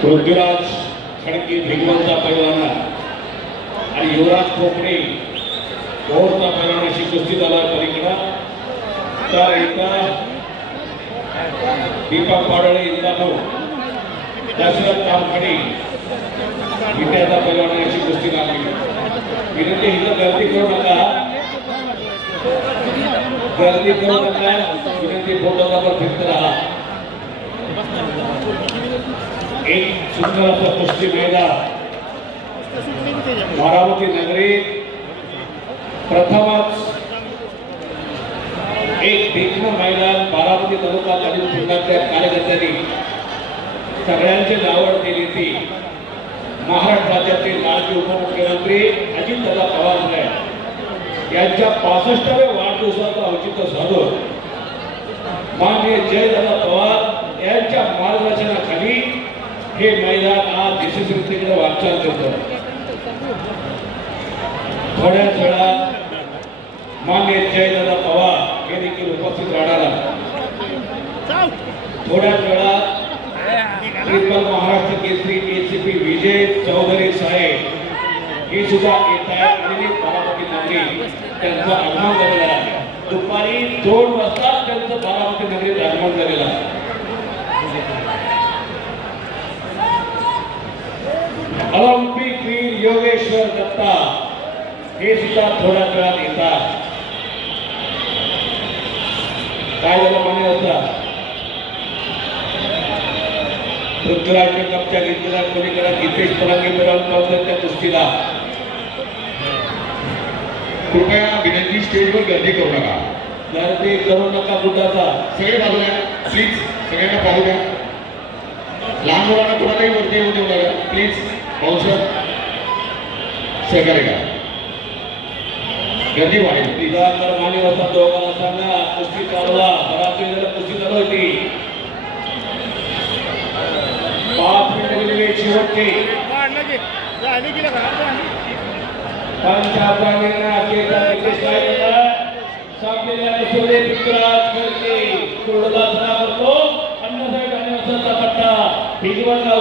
पृथ्वीराज खडकी भिगवणचा पैलवान आणि युवराज कोकणे गोरचा पैलवानाशी कुस्ती झाला पलीकडे तर एका दीपक पाडळे इंदापूर दशरथ कामखडी विट्याचा पैलवानाशी कुस्ती लागली। विनंती इथं गर्दी करू नका, गर्दी करू नका, विनंती फोटोग्राफर फिरत राहा। एक सुंदर असा कुस्ती मैदान बारामती नगरीत प्रथमच एक देखणं मैदान बारामती तालुका तालीम संघाच्या कार्यकर्त्यांनी सगळ्यांची नावड केली ती महाराष्ट्र राज्याचे माजी उपमुख्यमंत्री अजितदादा पवार साहेब यांच्या 65व्या वाढदिवसाचं औचित्य साधून माननीय जयदादा पवार यांच्या मार्गदर्शनाखाली हे मैदान आज यशस्वीरित्या वाटचाल करतं। थोड्याच वेळात माननीय जयदादा पवार हे देखील उपस्थित राहणार। थोड्याच वेळात ट्रिपल महाराष्ट्र केसरी एसीपी विजय चौधरी साहेब हे सुद्धा येत आहेत आणि बारामती नगरी त्यांचं आगमन झालेलं आहे। दुपारी 2 वाजता त्यांचं बारामती नगरीत आगमन झालेलं आहे। ऑलिंपिक वीर योगेश्वर दत्ता हे सुद्धा थोड्या वेळात येतात। काय झालं मान्य असतात पृथ्वीराज कपच्या घेतलेला पलीकडे गीतेश परांगे मिळवून त्या कुस्तीला कृपया विनंती स्टेजवर गर्दी करू नका, गर्दी करू नका बुटाचा सगळे बाजूला प्लीज, सगळ्यांना पाहू द्या। लहान मुलांना कोणालाही वरती येऊ देऊ नका प्लीज। पाऊसर सहकार्य करा, गर्दी वाढेल प्लीज। तर मान्य असतात दोघांना सांगा कुस्ती चालवा, बराच वेळ कुस्ती चालू होती। 5 मिनिट गेलेले शेवटचे पंचायतना केता नितेश साहेबांना सामनेला सोडे पृथ्वीराज खडके कोडला सराव करतो। अन्नसाहेब आणि वसंत पट्टा भिगवण गाव